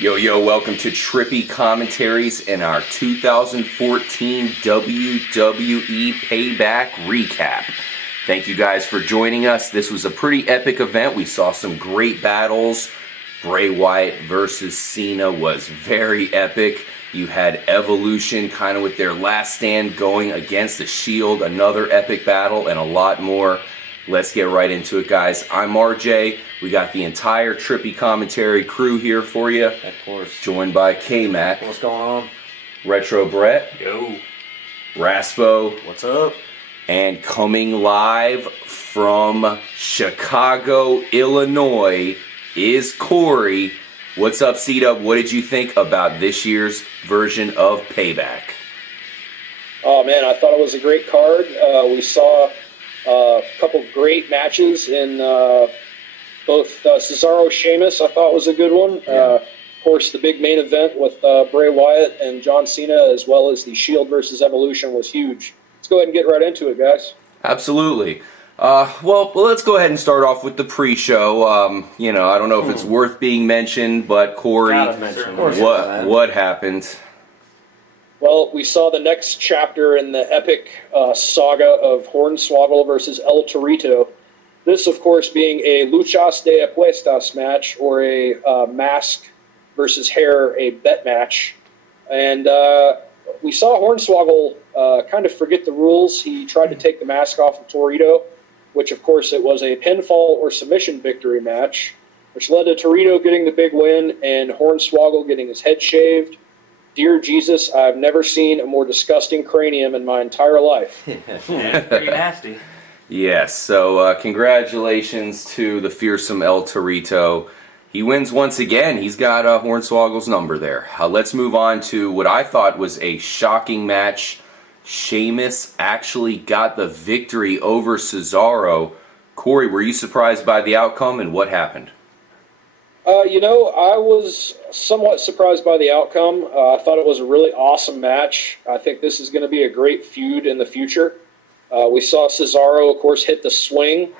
Yo, welcome to Trippy Commentaries and our 2014 WWE Payback recap. Thank you guys for joining us. This was a pretty epic event. We saw some great battles. Bray Wyatt versus Cena was very epic. You had Evolution kind of with their last stand going against the Shield, another epic battle, and a lot more. Let's get right into it, guys. I'm RJ. We got the entire Trippy Commentary crew here for you. Of course. Joined by K-Mac. What's going on? Retro Brett. Yo. Raspo. What's up? And coming live from Chicago, Illinois is Corey. What's up, C-Dub? What did you think about this year's version of Payback? Oh, man, I thought it was a great card. We saw a couple of great matches in both Cesaro, Sheamus, I thought was a good one. Yeah. Of course, the big main event with Bray Wyatt and John Cena, as well as the Shield versus Evolution, was huge. Let's go ahead and get right into it, guys. Absolutely. Well, let's go ahead and start off with the pre-show. I don't know if it's worth being mentioned, but Corey, what happened? Well, we saw the next chapter in the epic saga of Hornswoggle versus El Torito. This, of course, being a luchas de apuestas match, or a mask versus hair, a bet match. And we saw Hornswoggle kind of forget the rules. He tried to take the mask off of Torito, which, of course, it was a pinfall or submission victory match, which led to Torito getting the big win and Hornswoggle getting his head shaved. Dear Jesus, I've never seen a more disgusting cranium in my entire life. Yeah, pretty nasty. Yes, so congratulations to the fearsome El Torito. He wins once again. He's got Hornswoggle's number there. Let's move on to what I thought was a shocking match. Sheamus actually got the victory over Cesaro. Corey, were you surprised by the outcome, and what happened? I was somewhat surprised by the outcome. I thought it was a really awesome match. I think this is going to be a great feud in the future. We saw Cesaro, of course, hit the swing.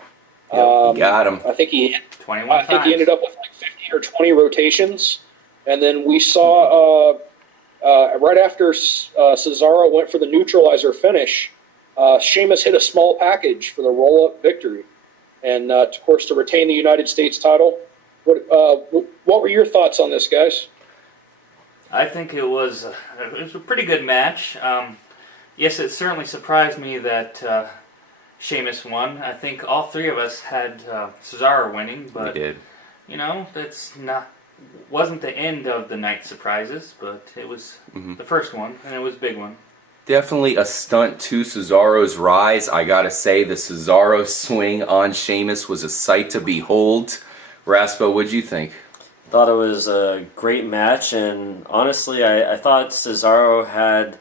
Yep, he got him. I think he 21 I think times. he ended up with like 50 or 20 rotations. And then we saw right after Cesaro went for the neutralizer finish, Sheamus hit a small package for the roll-up victory. And, of course, to retain the United States title. What were your thoughts on this, guys? I think it was a pretty good match. Yes, it certainly surprised me that Sheamus won. I think all three of us had Cesaro winning, but We did. that's wasn't the end of the night surprises, but it was the first one, and it was a big one. Definitely a stunt to Cesaro's rise. I gotta say, the Cesaro swing on Sheamus was a sight to behold. Raspo, what'd you think? Thought it was a great match, and honestly, I thought Cesaro had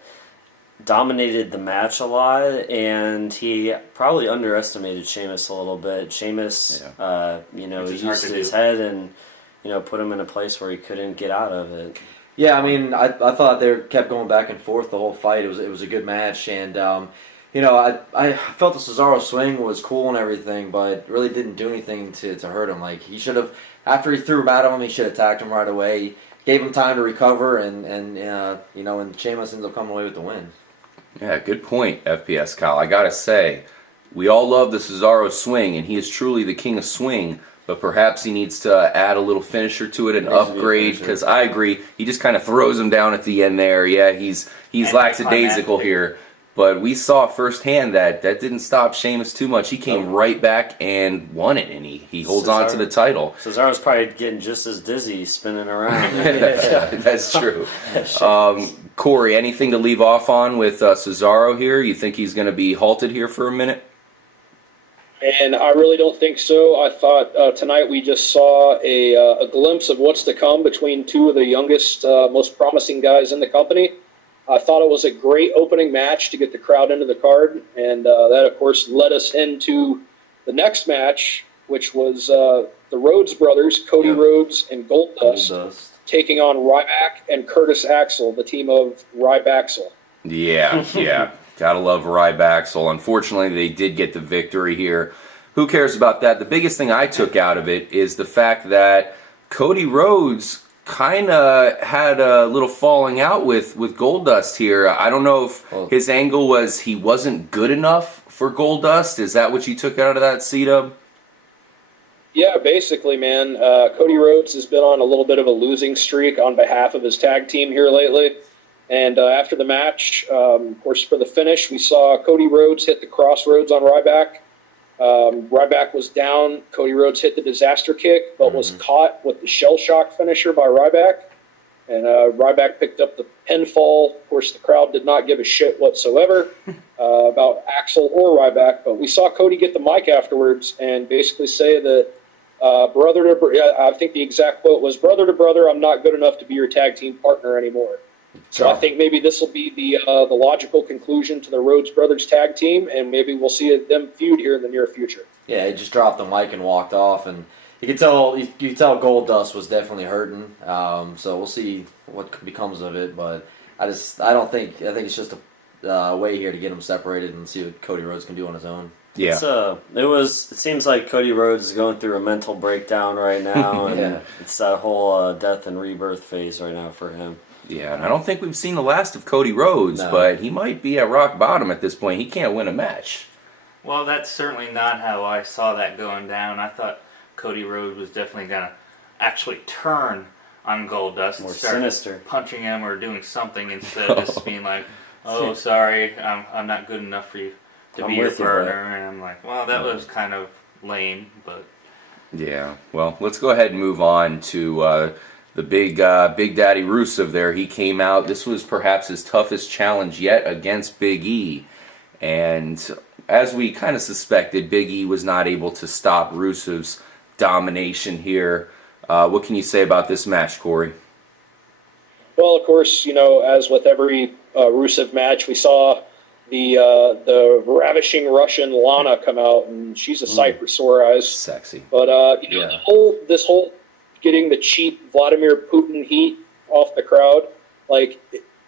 dominated the match a lot, and he probably underestimated Sheamus a little bit. Sheamus, used his head and put him in a place where he couldn't get out of it. Yeah, I mean, I thought they kept going back and forth the whole fight. It was a good match, and I felt the Cesaro swing was cool and everything, but really didn't do anything to hurt him. Like, he should have, after he threw him at him, he should have attacked him right away. Gave him time to recover, and Sheamus ends up coming away with the win. Yeah, good point, FPS Kyle. I gotta say, we all love the Cesaro swing, and he is truly the king of swing, but perhaps he needs to add a little finisher to it, an upgrade, because I agree, he just kind of throws him down at the end there. Yeah, he's lackadaisical here, but we saw firsthand that didn't stop Sheamus too much. He came right back and won it, and he holds on to the title. Cesaro's probably getting just as dizzy spinning around. That's true. Corey, anything to leave off on with Cesaro here? You think he's going to be halted here for a minute? And I really don't think so. I thought tonight we just saw a glimpse of what's to come between two of the youngest, most promising guys in the company. I thought it was a great opening match to get the crowd into the card, and that, of course, led us into the next match, which was the Rhodes brothers, Cody Rhodes and Goldust, taking on Ryback and Curtis Axel, the team of Rybaxel. Yeah. Gotta love Rybaxel. Unfortunately, they did get the victory here. Who cares about that? The biggest thing I took out of it is the fact that Cody Rhodes kind of had a little falling out with Goldust here. I don't know if his angle was he wasn't good enough for Goldust. Is that what you took out of that, C-Dub? Yeah, basically, man. Cody Rhodes has been on a little bit of a losing streak on behalf of his tag team here lately. And after the match, of course, for the finish, we saw Cody Rhodes hit the crossroads on Ryback. Ryback was down. Cody Rhodes hit the disaster kick, but was caught with the shell shock finisher by Ryback. And Ryback picked up the pinfall. Of course, the crowd did not give a shit whatsoever about Axel or Ryback. But we saw Cody get the mic afterwards and basically say that I think the exact quote was, "Brother to brother, I'm not good enough to be your tag team partner anymore." So I think maybe this will be the logical conclusion to the Rhodes Brothers tag team, and maybe we'll see them feud here in the near future. Yeah, he just dropped the mic and walked off, and you could tell Goldust was definitely hurting. So we'll see what becomes of it, but I think it's just a way here to get them separated and see what Cody Rhodes can do on his own. Yeah, it seems like Cody Rhodes is going through a mental breakdown right now, and it's that whole death and rebirth phase right now for him. Yeah, and I don't think we've seen the last of Cody Rhodes, but he might be at rock bottom at this point. He can't win a match. Well, that's certainly not how I saw that going down. I thought Cody Rhodes was definitely going to actually turn on Goldust and start sinister, punching him or doing something instead of just being like, "Oh, sorry, I'm not good enough for you to be your partner." And I'm like, well, that was kind of lame, but... Yeah, well, let's go ahead and move on to... the Big Daddy Rusev there. He came out. This was perhaps his toughest challenge yet against Big E. And as we kind of suspected, Big E was not able to stop Rusev's domination here. What can you say about this match, Corey? Well, of course, as with every Rusev match, we saw the ravishing Russian Lana come out, and she's a sight for sore eyes. Sexy. But, this whole getting the cheap Vladimir Putin heat off the crowd, like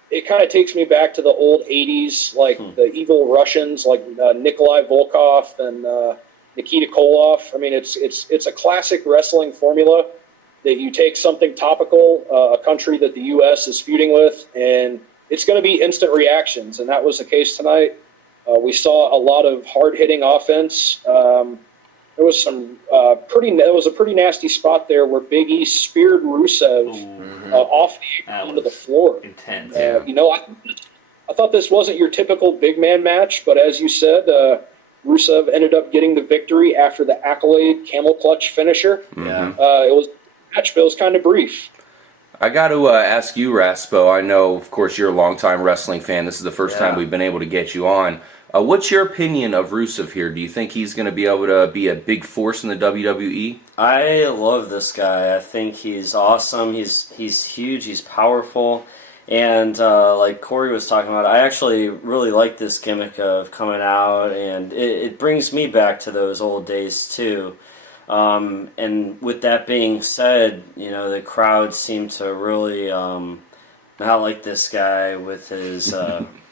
it kind of takes me back to the old '80s, like the evil Russians, like Nikolai Volkov and Nikita Koloff. I mean, it's a classic wrestling formula that you take something topical, a country that the U.S. is feuding with, and it's going to be instant reactions, and that was the case tonight. We saw a lot of hard-hitting offense. There was a pretty nasty spot there where Big E speared Rusev off the apron onto the floor. Intense. I thought this wasn't your typical big man match, but as you said, Rusev ended up getting the victory after the Accolade camel clutch finisher. Yeah. It was a match, but it was kind of brief. I got to ask you, Raspo. I know, of course, you're a longtime wrestling fan. This is the first time we've been able to get you on. What's your opinion of Rusev here? Do you think he's going to be able to be a big force in the WWE? I love this guy. I think he's awesome. He's huge. He's powerful. And like Corey was talking about, I actually really like this gimmick of coming out, and it brings me back to those old days too. And with that being said, the crowd seemed to really not like this guy with his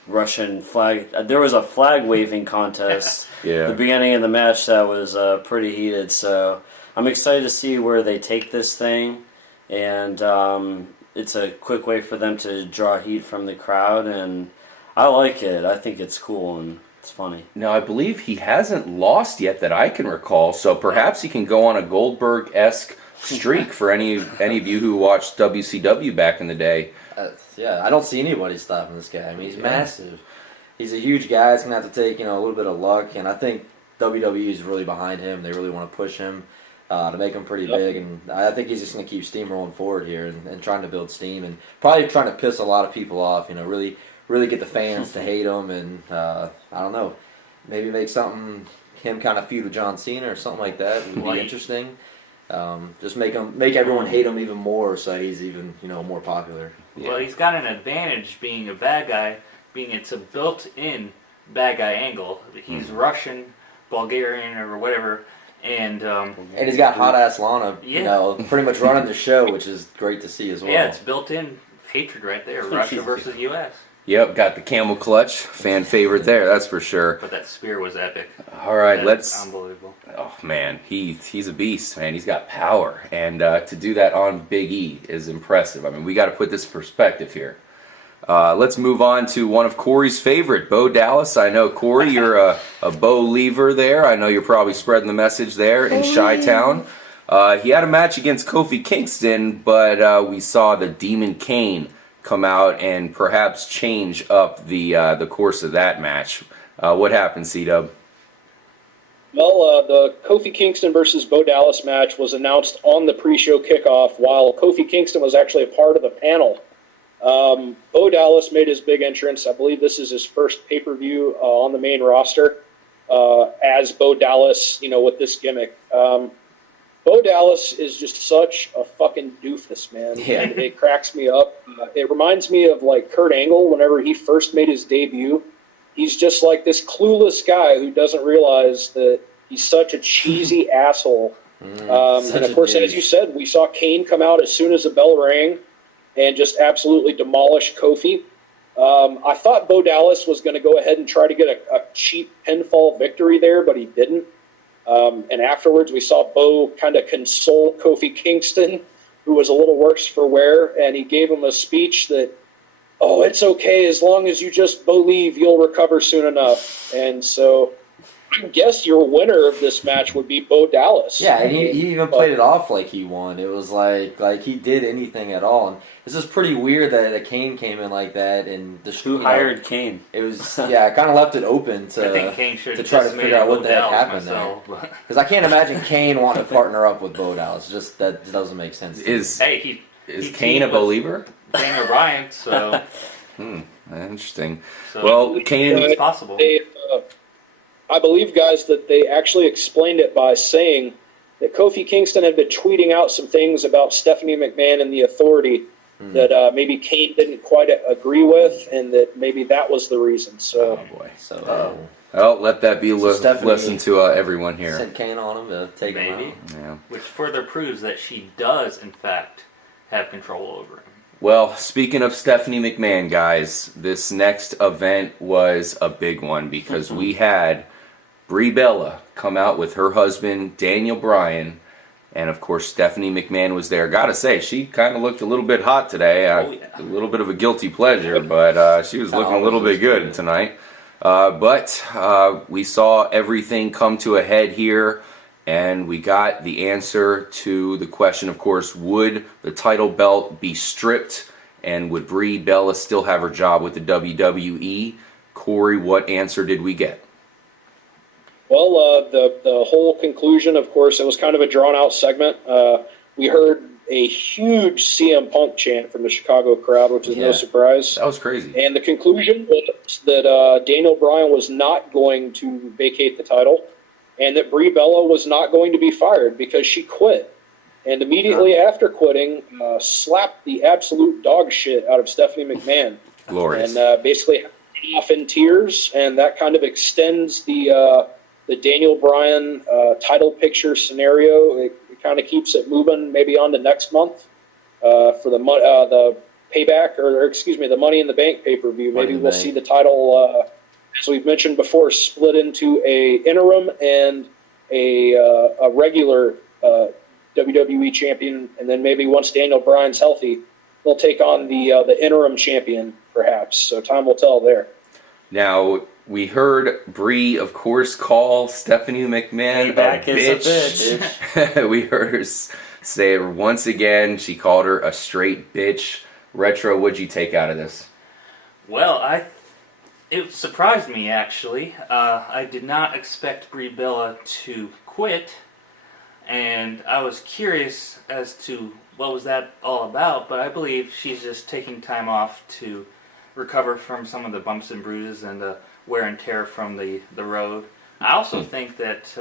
Russian flag. There was a flag waving contest at the beginning of the match that was pretty heated. So I'm excited to see where they take this thing, and it's a quick way for them to draw heat from the crowd, and I like it. I think it's cool and it's funny. Now, I believe he hasn't lost yet that I can recall, so perhaps he can go on a Goldberg-esque streak for any of you who watched WCW back in the day. I don't see anybody stopping this guy. I mean, he's massive. He's a huge guy. He's going to have to take, a little bit of luck, and I think WWE is really behind him. They really want to push him to make him pretty big, and I think he's just going to keep steamrolling forward here and trying to build steam and probably trying to piss a lot of people off, really get the fans to hate him, and I don't know, maybe make him kind of feud with John Cena or something like that would be interesting. Just make everyone hate him even more, so he's even more popular. Well, he's got an advantage being a bad guy, being it's a built-in bad guy angle. He's Russian, Bulgarian, or whatever, and he's got hot ass Lana, pretty much running the show, which is great to see as well. Yeah, it's built-in hatred right there. Russia versus U.S. Yep, got the camel clutch. Fan favorite there, that's for sure. But that spear was epic. All right, That's unbelievable. Oh man, he's a beast, man. He's got power, and to do that on Big E is impressive. I mean, we got to put this in perspective here. Let's move on to one of Corey's favorite, Bo Dallas. I know, Corey, you're a Bo lever there. I know you're probably spreading the message there in Chi-Town. He had a match against Kofi Kingston, but we saw the Demon Kane come out and perhaps change up the course of that match. What happened, C-Dub? Well, the Kofi Kingston versus Bo Dallas match was announced on the pre-show kickoff while Kofi Kingston was actually a part of the panel. Bo Dallas made his big entrance. I believe this is his first pay-per-view on the main roster as Bo Dallas, with this gimmick. Bo Dallas is just such a fucking doofus, man. Yeah. And it cracks me up. It reminds me of, like, Kurt Angle whenever he first made his debut. He's just like this clueless guy who doesn't realize that he's such a cheesy asshole. And, of course, as you said, we saw Kane come out as soon as the bell rang and just absolutely demolish Kofi. I thought Bo Dallas was going to go ahead and try to get a cheap pinfall victory there, but he didn't. And afterwards, we saw Bo kind of console Kofi Kingston, who was a little worse for wear, and he gave him a speech that, oh, it's okay, as long as you just believe you'll recover soon enough. And so I guess your winner of this match would be Bo Dallas. Yeah, and he even played it off like he won. It was like he did anything at all. And this is pretty weird that Kane came in like that. And Who hired Kane? It was, yeah, kind of left it open I think Kane should to try to figure out what the heck happened myself, there. Because I can't imagine Kane wanting to partner up with Bo Dallas. Just that doesn't make sense. Is he Kane a believer? Daniel Bryan, so Interesting. So well, Kane, it's possible. I believe, guys, that they actually explained it by saying that Kofi Kingston had been tweeting out some things about Stephanie McMahon and the Authority that maybe Kane didn't quite agree with, and that maybe that was the reason. So, oh boy. So, well, let that be Stephanie lesson to everyone here. sent Kane on him to take him Maybe. out. Yeah. Which further proves that she does, in fact, have control over him. Well, speaking of Stephanie McMahon, guys, this next event was a big one because we had Brie Bella come out with her husband, Daniel Bryan, and of course Stephanie McMahon was there. Gotta say, she kind of looked a little bit hot today. A little bit of a guilty pleasure, but she was looking a little bit good tonight. But we saw everything come to a head here, and we got the answer to the question, of course, would the title belt be stripped, and would Brie Bella still have her job with the WWE? Corey, what answer did we get? well, the whole conclusion, of course, it was kind of a drawn-out segment. We heard a huge CM Punk chant from the Chicago crowd, which is no surprise. That was crazy. And the conclusion was that Daniel Bryan was not going to vacate the title, and that Brie Bella was not going to be fired because she quit. And immediately after quitting, slapped the absolute dog shit out of Stephanie McMahon. Glorious. And basically off in tears, and that kind of extends the Daniel Bryan title picture scenario. It kind of keeps it moving maybe on to next month for the Payback, or excuse me, the Money in the Bank pay-per-view. Maybe we'll see the title, as we've mentioned before, split into a interim and a regular WWE champion, and then maybe once Daniel Bryan's healthy, they'll take on the interim champion, perhaps. So time will tell there. Now, we heard Brie, of course, call Stephanie McMahon Payback a is bitch. a We heard her say it once again. She called her a straight bitch. Retro, what'd you take out of this? Well, it surprised me, actually. I did not expect Brie Bella to quit, and I was curious as to what was that all about, but I believe she's just taking time off to recover from some of the bumps and bruises and the wear and tear from the road. I also think that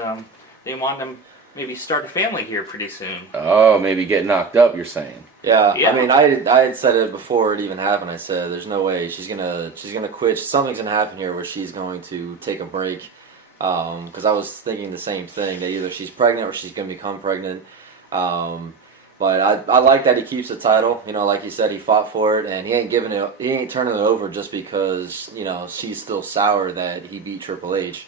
they want to maybe start a family here pretty soon. Oh, maybe get knocked up, you're saying. Yeah, Yeah. I mean, I had said it before it even happened. I said, "There's no way she's gonna quit. Something's gonna happen here where she's going to take a break." Because I was thinking the same thing, that either she's pregnant or she's gonna become pregnant. But I like that he keeps the title. You know, like you said, he fought for it, and he ain't turning it over just because, you know, she's still sour that he beat Triple H.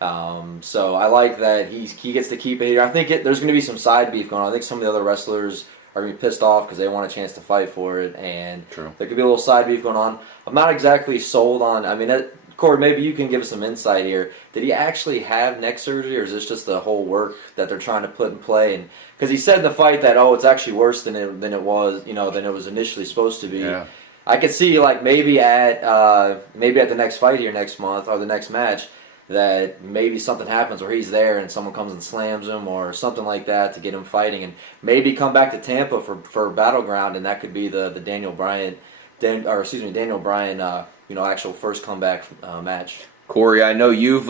So I like that he gets to keep it here. I think there's going to be some side beef going on. I think some of the other wrestlers are going to be pissed off because they want a chance to fight for it, and True. there could be a little side beef going on. I'm not exactly sold on. I mean, Corey, maybe you can give us some insight here. Did he actually have neck surgery, or is this just the whole work that they're trying to put in play? And because he said in the fight that it's actually worse than it was, you know, than it was initially supposed to be. Yeah. I could see like maybe at the next fight here next month or the next match that maybe something happens where he's there and someone comes and slams him or something like that to get him fighting, and maybe come back to Tampa for Battleground, and that could be the Daniel Bryan, actual first comeback match. Corey, I know you've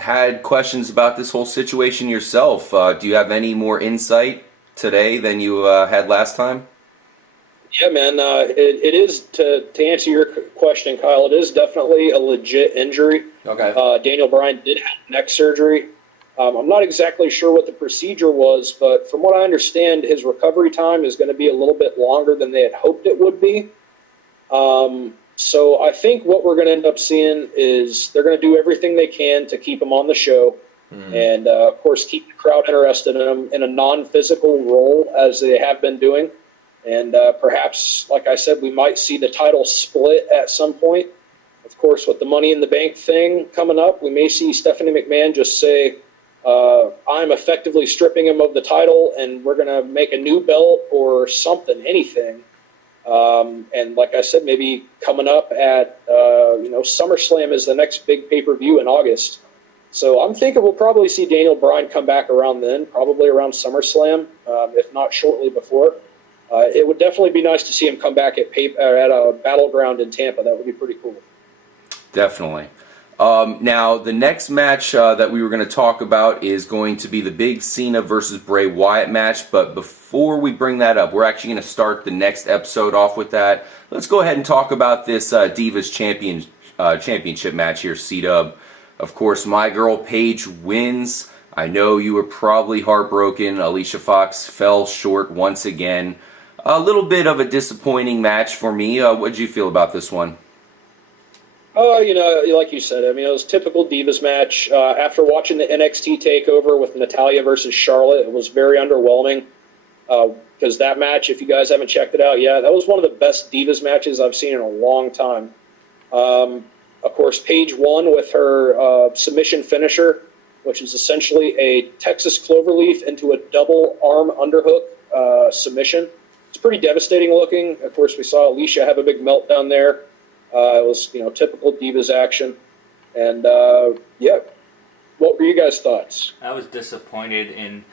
had questions about this whole situation yourself. Do you have any more insight today than you had last time? Yeah, man. It is, to answer your question, Kyle, it is definitely a legit injury. Okay. Daniel Bryan did have neck surgery. I'm not exactly sure what the procedure was, but from what I understand, his recovery time is going to be a little bit longer than they had hoped it would be. So I think what we're going to end up seeing is they're going to do everything they can to keep him on the show, and of course keep the crowd interested in him in a non-physical role as they have been doing. And perhaps, like I said, we might see the title split at some point. Of course, with the Money in the Bank thing coming up, we may see Stephanie McMahon just say, I'm effectively stripping him of the title, and we're going to make a new belt or something, anything. And like I said, maybe coming up at, SummerSlam is the next big pay-per-view in August. So I'm thinking we'll probably see Daniel Bryan come back around then, probably around SummerSlam, if not shortly before. It would definitely be nice to see him come back at a Battleground in Tampa. That would be pretty cool. Definitely. Now, the next match that we were going to talk about is going to be the big Cena versus Bray Wyatt match. But before we bring that up, we're actually going to start the next episode off with that. Let's go ahead and talk about this Divas Championship match here, C-Dub. Of course, my girl Paige wins. I know you were probably heartbroken. Alicia Fox fell short once again. A little bit of a disappointing match for me. What did you feel about this one? Like you said, I mean, it was a typical Divas match. After watching the NXT TakeOver with Natalya versus Charlotte, it was very underwhelming. Because that match, if you guys haven't checked it out yet, that was one of the best Divas matches I've seen in a long time. Of course, Paige won with her submission finisher, which is essentially a Texas Cloverleaf into a double arm underhook submission. It's pretty devastating looking. Of course, we saw Alicia have a big meltdown there. It was, typical Divas action. And, what were you guys' thoughts? I was disappointed in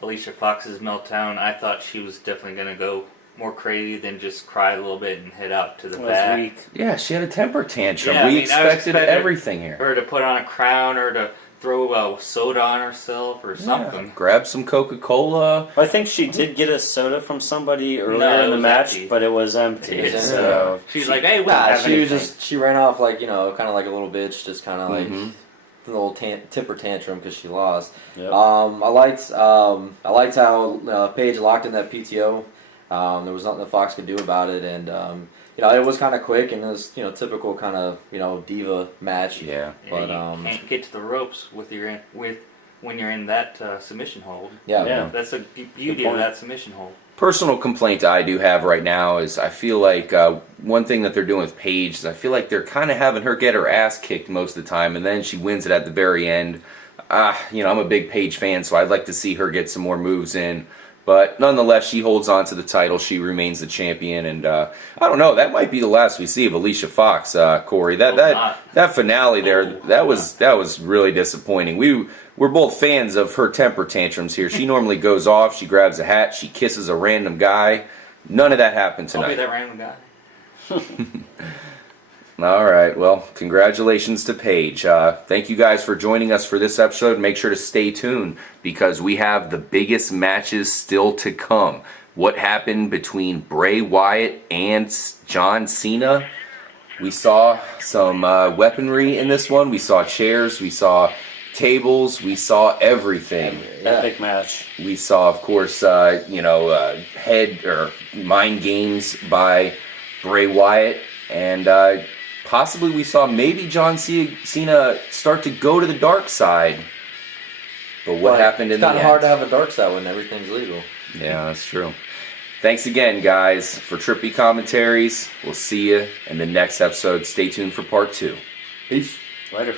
Alicia Fox's meltdown. I thought she was definitely going to go more crazy than just cry a little bit and head out to the back. Weak. Yeah, she had a temper tantrum. Yeah, We expected everything here. Her to put on a crown or to throw a soda on herself or something. Yeah. Grab some Coca-Cola. I think she did get a soda from somebody earlier in the match, empty. but it was empty. Yeah. So She's like, hey, we don't have she was anything. she ran off like, kind of like a little bitch, just kind of like Mhm. a little temper tantrum because she lost. Yep. I liked how Paige locked in that PTO. There was nothing that Fox could do about it, and it was kind of quick, and it was typical kind of diva match. Yeah. But you can't get to the ropes when you're in that submission hold. yeah. That's the beauty of that submission hold. Personal complaint I do have right now is I feel like one thing that they're doing with Paige is I feel like they're kind of having her get her ass kicked most of the time, and then she wins it at the very end. I'm a big Paige fan, so I'd like to see her get some more moves in. But nonetheless, she holds on to the title. She remains the champion, and I don't know. That might be the last we see of Alicia Fox, Corey. That finale there, that was really disappointing. We're both fans of her temper tantrums here. She normally goes off. She grabs a hat. She kisses a random guy. None of that happened tonight. I'll be that random guy. All right. Well, congratulations to Paige. Thank you guys for joining us for this episode. Make sure to stay tuned because we have the biggest matches still to come. What happened between Bray Wyatt and John Cena? We saw some weaponry in this one. We saw chairs. We saw tables. We saw everything. Epic match. We saw, of course, head or mind games by Bray Wyatt, and possibly we saw maybe John Cena start to go to the dark side. But what happened in the end? It's kind of hard to have a dark side when everything's legal. Yeah, that's true. Thanks again, guys, for Trippy Commentaries. We'll see you in the next episode. Stay tuned for part 2. Peace. Later.